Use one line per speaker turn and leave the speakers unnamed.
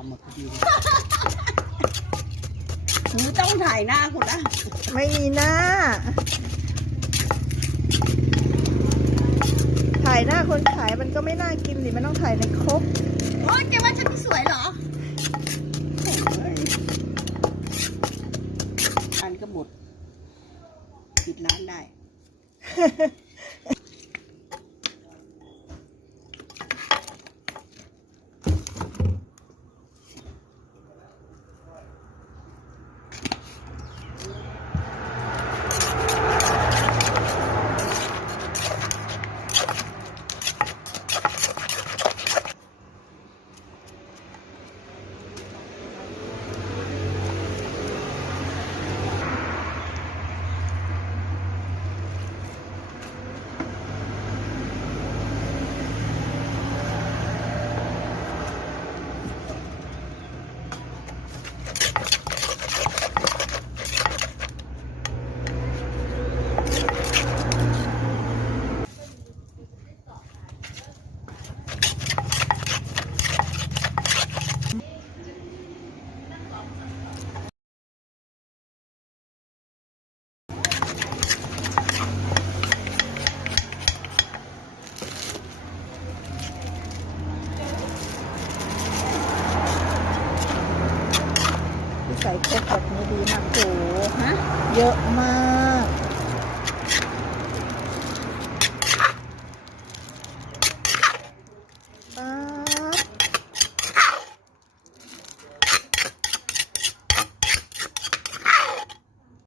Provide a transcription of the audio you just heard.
อหมดพอดีเลยหนูต้องถ่ายหน้าคุณนะ
ไม่มีหน้า ถ่ายหน้าคนขายมันก็ไม่น่ากินดิมันต้องถ่ายในครก
โอ้ยแกว่าฉันไม่สวยเหรอโอ้ยอันก็หมดปิดร้านได้
ส่เพชรแบบนี้ดีมากโอ้
ฮะ
เยอะมากป้า